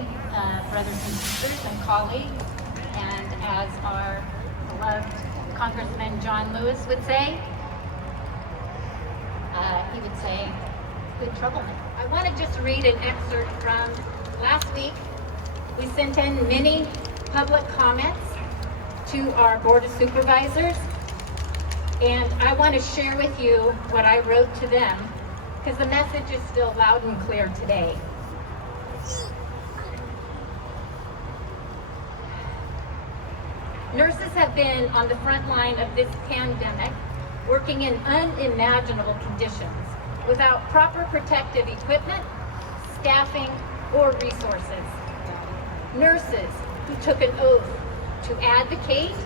today, brothers and sisters and colleagues, and as our beloved Congressman John Lewis would say, good trouble. I want to just read an excerpt from last week. We sent in many public comments to our Board of Supervisors, and I want to share with you what I wrote to them, because the message is still loud and clear today. Nurses have been on the front line of this pandemic, working in unimaginable conditions, without proper protective equipment, staffing, or resources. Nurses who took an oath to advocate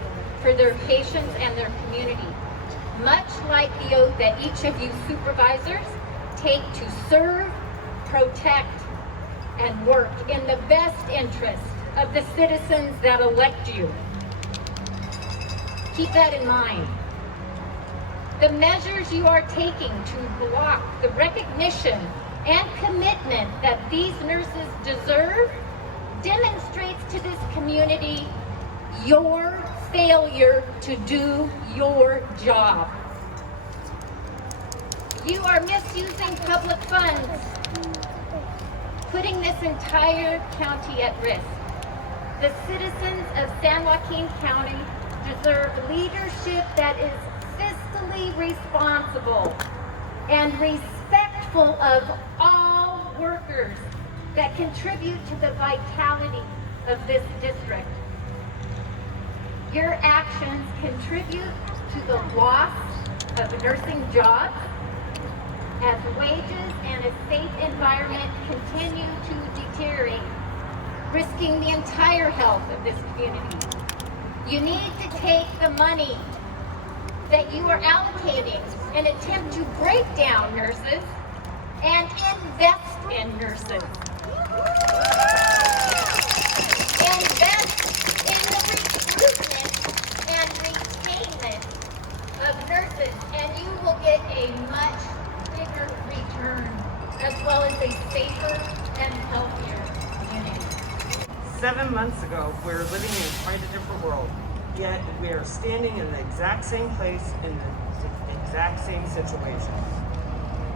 for their patients and their community, much like the oath that each of you supervisors take to serve, protect, and work in the best interest of the citizens that elect you. Keep that in mind. The measures you are taking to block the recognition and commitment that these nurses deserve demonstrates to this community your failure to do your job. You are misusing public funds, putting this entire county at risk. The citizens of San Joaquin County deserve leadership that is fiscally responsible and respectful of all workers that contribute to the vitality of this district. Your actions contribute to the loss of nursing jobs as wages and a safe environment continue to deteriorate, risking the entire health of this community. You need to take the money that you are allocating and attempt to break down nurses and invest in nurses. Invest in the recruitment and retainment of nurses, and you will get a much bigger return, as well as a safer and healthier community. 7 months ago, we were living in quite a different world, yet we are standing in the exact same place in the exact same situation.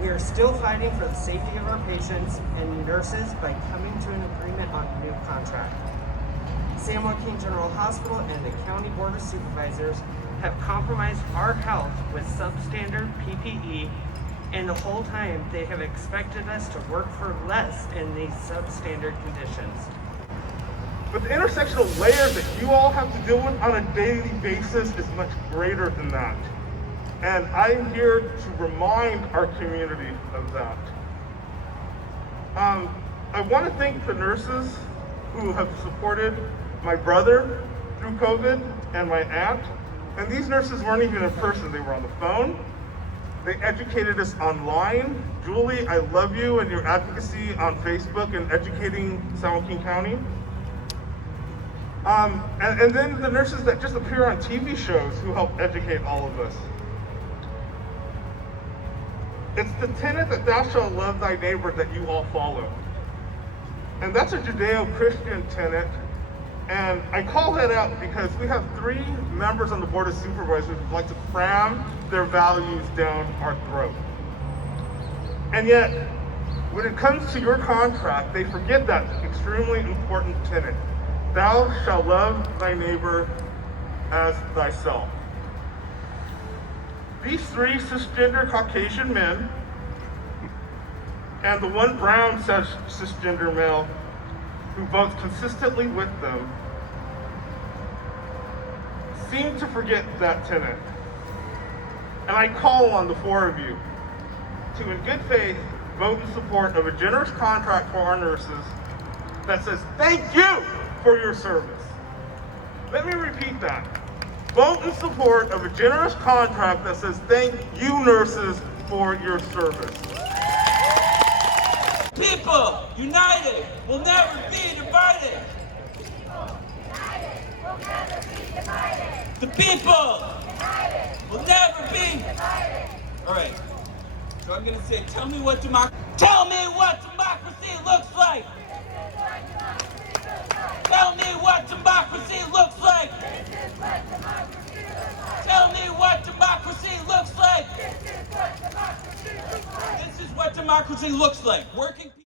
We are still fighting for the safety of our patients and nurses by coming to an agreement on a new contract. San Joaquin General Hospital and the County Board of Supervisors have compromised our health with substandard PPE, and the whole time they have expected us to work for less in these substandard conditions. But the intersectional layers that you all have to deal with on a daily basis is much greater than that. And I'm here to remind our community of that. I want to thank the nurses who have supported my brother through COVID and my aunt. And these nurses weren't even in person, they were on the phone. They educated us online. Julie, I love you and your advocacy on Facebook and educating San Joaquin County. And then the nurses that just appear on TV shows who help educate all of us. It's the tenet that thou shalt love thy neighbor that you all follow. And that's a Judeo-Christian tenet. And I call that out because we have 3 members on the Board of Supervisors who like to cram their values down our throat. And yet, when it comes to your contract, they forget that extremely important tenet. Thou shalt love thy neighbor as thyself. These 3 cisgender Caucasian men and the 1 brown cisgender male who votes consistently with them seem to forget that tenet. And I call on the 4 of you to, in good faith, vote in support of a generous contract for our nurses that says, thank you for your service. Let me repeat that. Vote in support of a generous contract that says, thank you, nurses, for your service. People united will never be divided. The people will never be divided. All right. So I'm gonna say, tell me what democracy looks like. democracy looks like. Working